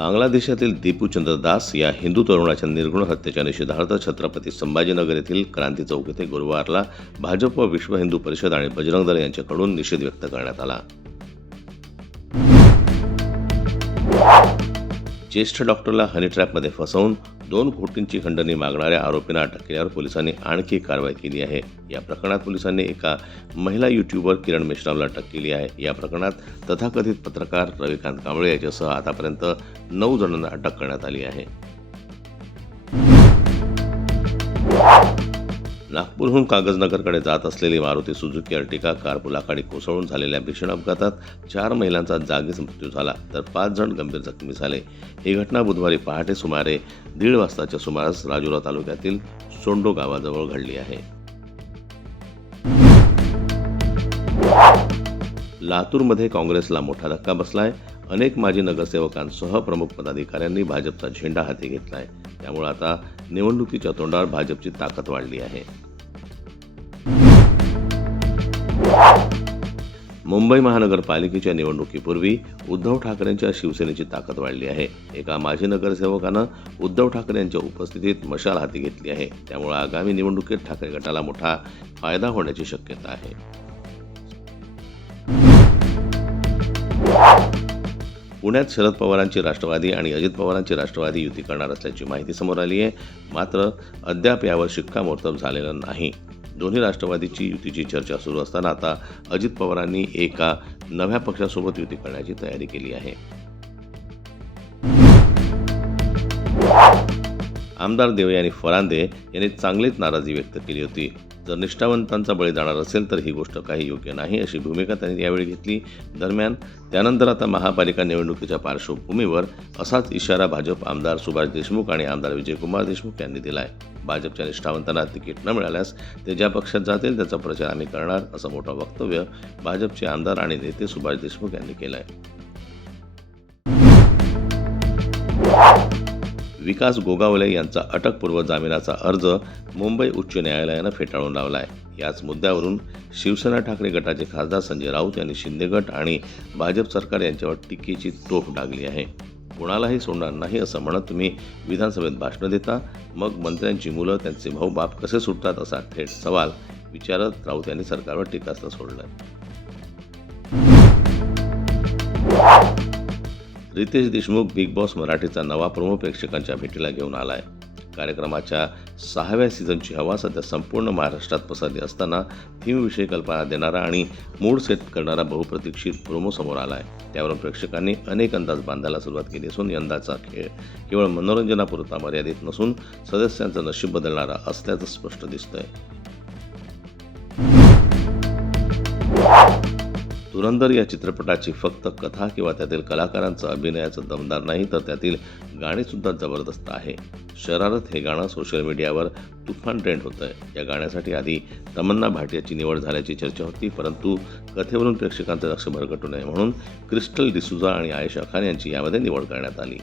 बांगलादेशातील दीपू चंद्र दास या हिंदू तरुणाच्या निर्घृण हत्येच्या निषेधार्थ छत्रपती संभाजीनगर येथील क्रांती चौक येथे गुरुवारला भाजप व विश्व हिंदू परिषद आणि बजरंग दल यांच्याकडून निषेध व्यक्त करण्यात आला। ज्येष्ठ डॉक्टरला हनी ट्रॅपमध्ये फसवून 2 कोटींची खंडणी मागणाऱ्या आरोपींना अटक केल्यावर पोलिसांनी आणखी कारवाई केली आहे। या प्रकरणात पोलिसांनी एका महिला यूट्यूबर किरण मेश्रामला अटक केली आहे। या प्रकरणात तथाकथित पत्रकार रविकांत कांबळे याच्यासह आतापर्यंत 9 जणांना अटक करण्यात आली आहे। नागपूरहून कागजनगरकडे जात असलेली मारुती सुझुकी अर्टिगा कार पुलाखाली कोसळून झालेल्या भीषण अपघातात 4 महिलांचा जागीच मृत्यू झाला तर 5 जण गंभीर जखमी झाले। ही घटना बुधवारी पहाटे सुमारे 1:30 वाजताच्या सुमारास राजुरा तालुक्यातील सोंडो गावाजवळ घडली आहे। लातूरमध्ये काँग्रेसला मोठा धक्का बसलाय। अनेक माजी नगरसेवकांसह प्रमुख पदाधिकाऱ्यांनी भाजपचा झेंडा हाती घेतलाय। त्यामुळे आता निवडणुकीच्या तोंडावर भाजपची ताकद वाढली आहे। मुंबई महानगरपालिकेच्या निवडणुकीपूर्वी उद्धव ठाकरेंच्या शिवसेनेची ताकद वाढली आहे। एका माजी नगरसेवकानं उद्धव ठाकरे यांच्या उपस्थितीत मशाल हाती घेतली आहे। त्यामुळे आगामी निवडणुकीत ठाकरे गटाला मोठा फायदा होण्याची शक्यता आहे। पुण्यात शरद पवारांची राष्ट्रवादी आणि अजित पवारांची राष्ट्रवादी युती करणार असल्याची माहिती समोर आली आहे। मात्र अद्याप यावर शिक्कामोर्तब झालेलं नाही। दोन्ही राष्ट्रवादीची युतीची चर्चा सुरू असताना आता अजित पवारांनी एका नव्या पक्षासोबत युती करण्याची तयारी केली आहे। आमदार देवयानी आणि फरांदे यांनी चांगलीच नाराजी व्यक्त केली होती। जर निष्ठावंतांचा बळी जाणार असेल तर ही गोष्ट काही योग्य नाही अशी भूमिका त्यांनी यावेळी घेतली। दरम्यान त्यानंतर आता महापालिका निवडणुकीच्या पार्श्वभूमीवर असाच इशारा भाजप आमदार सुभाष देशमुख आणि आमदार विजयकुमार देशमुख यांनी दिलाय। भाजपच्या निष्ठावंतांना तिकीट न मिळाल्यास ते ज्या पक्षात जातील त्याचा प्रचार आम्ही करणार असं मोठं वक्तव्य भाजपचे आमदार आणि नेते सुभाष देशमुख यांनी केलंय। विकास गोगावले यांचा अटकपूर्व जामिनाचा अर्ज मुंबई उच्च न्यायालयानं फेटाळून लावलाय। याच मुद्द्यावरून शिवसेना ठाकरे गटाचे खासदार संजय राऊत यांनी शिंदे गट आणि भाजप सरकार यांच्यावर टीकेची तोफ डागली आहे। कोणालाही सोडणार नाही असं म्हणत तुम्ही विधानसभेत भाषणं देता, मग मंत्र्यांची मुलं त्यांचे भाऊ बाप कसे सुटतात असा थेट सवाल विचारत राऊत यांनी सरकारवर टीकास्त्र सोडलंय। रितेश देशमुख बिग बॉस मराठीचा नवा प्रोमो प्रेक्षकांच्या भेटीला घेऊन आलाय। कार्यक्रमाच्या 6व्या सीझनची हवा सध्या संपूर्ण महाराष्ट्रात पसरली असताना थीमविषयी कल्पना देणारा आणि मूड सेट करणारा बहुप्रतीक्षित प्रोमो समोर आलाय। त्यावरून प्रेक्षकांनी अनेक अंदाज बांधायला सुरुवात केली असून यंदाचा खेळ केवळ मनोरंजनापुरता मर्यादित नसून सदस्यांचं नशीब बदलणारा असल्याचं स्पष्ट दिसतंय। धुरंधर या चित्रपटाची फक्त कथा किंवा त्यातील कलाकारांचं अभिनयाचं दमदार नाही तर त्यातील गाणी सुद्धा जबरदस्त आहे। शरारत हे गाणं सोशल मीडियावर तुफान ट्रेंड होतंय। या गाण्यासाठी आधी तमन्ना भाटियाची निवड झाल्याची चर्चा होती, परंतु कथेवरून प्रेक्षकांचं लक्ष भरकटू नये म्हणून क्रिस्टल डिसूजा आणि आयशा खान यांची यामध्ये निवड करण्यात आली।